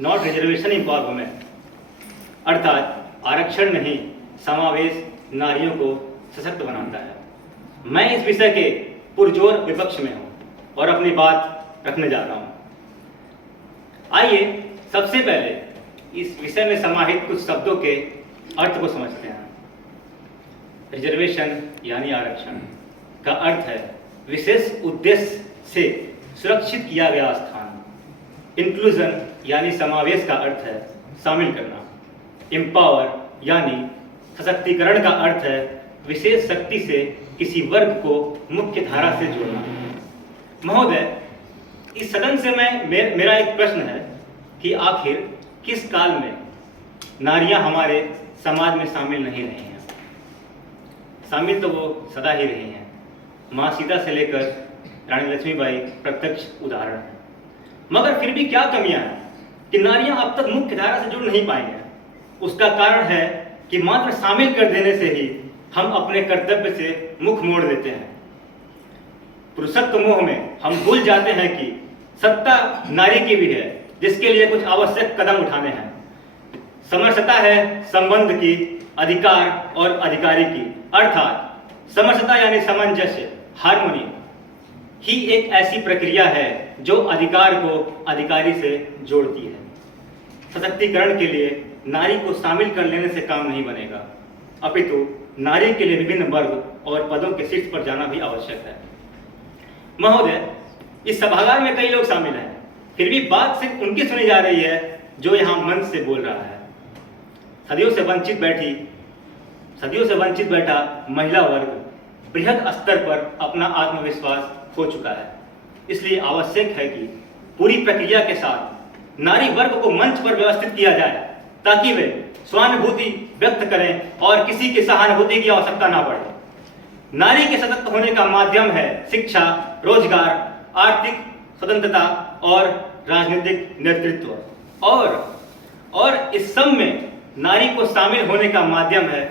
Not reservation empower women, अर्थात आरक्षण नहीं समावेश नारियों को सशक्त बनाता है। मैं इस विषय के पुरजोर विपक्ष में हूँ और अपनी बात रखने जा रहा हूँ। आइए सबसे पहले इस विषय में समाहित कुछ शब्दों के अर्थ को समझते हैं। रिजर्वेशन यानी आरक्षण का अर्थ है विशेष उद्देश्य से सुरक्षित किया गया स्थान। इंक्लूजन यानी समावेश का अर्थ है शामिल करना। एम्पावर यानी सशक्तिकरण का अर्थ है विशेष शक्ति से किसी वर्ग को मुख्य धारा से जोड़ना। महोदय, इस सदन से मेरा एक प्रश्न है कि आखिर किस काल में नारियां हमारे समाज में शामिल नहीं रही हैं? शामिल तो वो सदा ही रही हैं। माँ सीता से लेकर रानी लक्ष्मीबाई प्रत्यक्ष उदाहरण है। मगर फिर भी क्या कमियां हैं कि नारियां अब तक मुख्य धारा से जुड़ नहीं पाई हैं? उसका कारण है कि मात्र शामिल कर देने से ही हम अपने कर्तव्य से मुख मोड़ देते हैं। पुरुषत्व मोह में हम भूल जाते हैं कि सत्ता नारी की भी है, जिसके लिए कुछ आवश्यक कदम उठाने हैं। समरसता है संबंध की, अधिकार और अधिकारी की, अर्थात समरसता यानी सामंजस्य, हार्मोनी ही एक ऐसी प्रक्रिया है जो अधिकार को अधिकारी से जोड़ती है। सशक्तिकरण के लिए नारी को शामिल कर लेने से काम नहीं बनेगा, अपितु नारी के लिए विभिन्न वर्ग और पदों के शीर्ष पर जाना भी आवश्यक है। महोदय, इस सभागार में कई लोग शामिल हैं, फिर भी बात सिर्फ उनकी सुनी जा रही है जो यहाँ मंच से बोल रहा है। सदियों से वंचित बैठा महिला वर्ग बृहद स्तर पर अपना आत्मविश्वास खो चुका है। इसलिए आवश्यक है कि पूरी प्रक्रिया के साथ नारी वर्ग को मंच पर व्यवस्थित किया जाए ताकि वे स्वानुभूति व्यक्त करें और किसी की सहानुभूति की आवश्यकता ना पड़े। नारी के सशक्त होने का माध्यम है शिक्षा, रोजगार, आर्थिक स्वतंत्रता और राजनीतिक नेतृत्व। और इस सब में नारी को शामिल होने का माध्यम है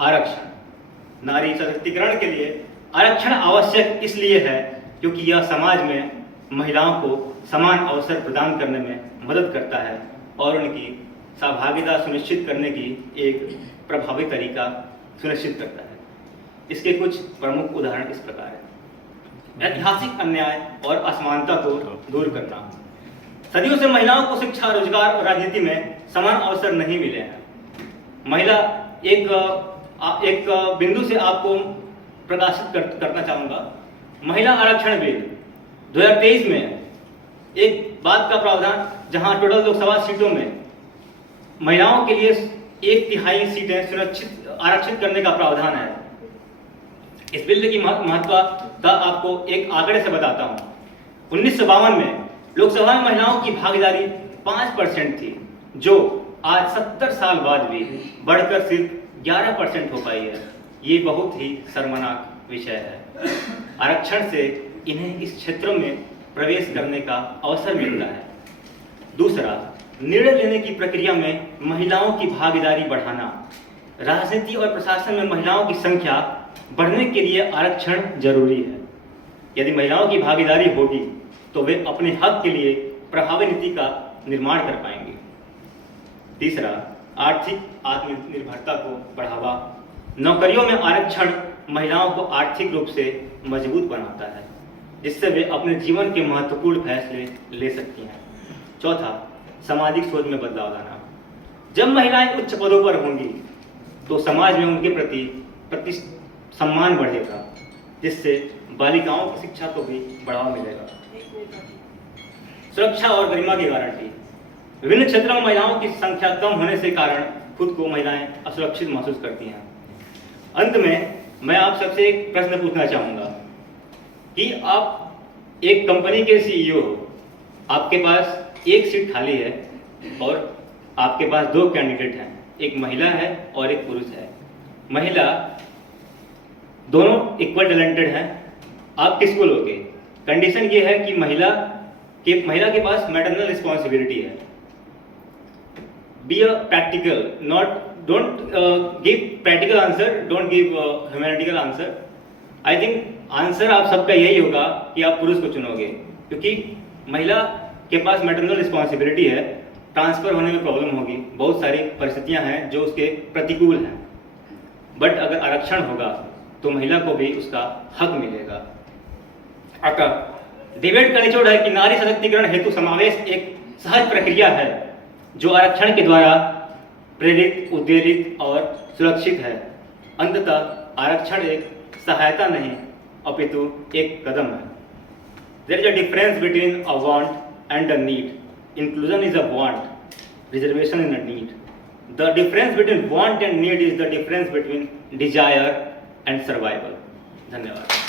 आरक्षण। नारी सशक्तिकरण के लिए आरक्षण आवश्यक इसलिए है क्योंकि यह समाज में महिलाओं को समान अवसर प्रदान करने में मदद करता है और उनकी सहभागिता सुनिश्चित करने की एक प्रभावी तरीका सुनिश्चित करता है। इसके कुछ प्रमुख उदाहरण इस प्रकार हैं। ऐतिहासिक अन्याय और असमानता को दूर करना। सदियों से महिलाओं को शिक्षा, रोजगार और राजनीति में समान अवसर नहीं मिले हैं। महिला एक बिंदु से आपको प्रकाशित करना चाहूँगा। महिला आरक्षण बिल 2023 में एक बात का प्रावधान, जहां टोटल लोकसभा सीटों में महिलाओं के लिए 1/3 सीटें आरक्षित करने का प्रावधान है। इस बिल की महत्वता आपको एक आंकड़े से बताता हूं। 1952 में लोकसभा में महिलाओं की भागीदारी 5% थी, जो आज 70 साल बाद भी बढ़कर सिर्फ 11% हो पाई है। ये बहुत ही शर्मनाक विषय है। आरक्षण से इन्हें इस क्षेत्रों में प्रवेश करने का अवसर मिलता है। दूसरा, निर्णय लेने की प्रक्रिया में महिलाओं की भागीदारी बढ़ाना। राजनीति और प्रशासन में महिलाओं की संख्या बढ़ने के लिए आरक्षण जरूरी है। यदि महिलाओं की भागीदारी होगी तो वे अपने हक के लिए प्रभावी नीति का निर्माण कर पाएंगे। तीसरा, आर्थिक आत्मनिर्भरता को बढ़ावा। नौकरियों में आरक्षण महिलाओं को आर्थिक रूप से मजबूत बनाता है, जिससे वे अपने जीवन के महत्वपूर्ण फैसले ले सकती हैं। चौथा, सामाजिक सोच में बदलाव लाना। जब महिलाएं उच्च पदों पर होंगी तो समाज में उनके प्रति सम्मान बढ़ेगा, जिससे बालिकाओं की शिक्षा को भी बढ़ावा मिलेगा। सुरक्षा और गरिमा की गारंटी। विभिन्न क्षेत्रों में महिलाओं की संख्या कम होने से कारण खुद को महिलाएं असुरक्षित महसूस करती हैं। अंत में मैं आप सबसे एक प्रश्न पूछना चाहूँगा कि आप एक कंपनी के CEO हो, आपके पास एक सीट खाली है और आपके पास 2 कैंडिडेट हैं, एक महिला है और एक पुरुष है। महिला दोनों इक्वल टैलेंटेड हैं, आप किसको लोगे? कंडीशन ये है कि महिला के पास मैटरनल रिस्पॉन्सिबिलिटी है। Be a practical, don't give practical answer, don't give humanical answer. I think answer आप सबका यही होगा कि आप पुरुष को चुनोगे, क्योंकि महिला के पास मैटरनल रिस्पॉन्सिबिलिटी है, ट्रांसफ़र होने में प्रॉब्लम होगी, बहुत सारी परिस्थितियां हैं जो उसके प्रतिकूल हैं। बट अगर आरक्षण होगा तो महिला को भी उसका हक मिलेगा। अतः डिबेट का निचोड़ है कि नारी सशक्तिकरण हेतु समावेश एक सहज प्रक्रिया है जो आरक्षण के द्वारा प्रेरित, उद्वेलित और सुरक्षित है। अंततः आरक्षण एक सहायता नहीं अपितु एक कदम है। There is a difference between a want and a need. Inclusion is a want, reservation is a need. The difference between want and need is the difference between desire and survival. धन्यवाद।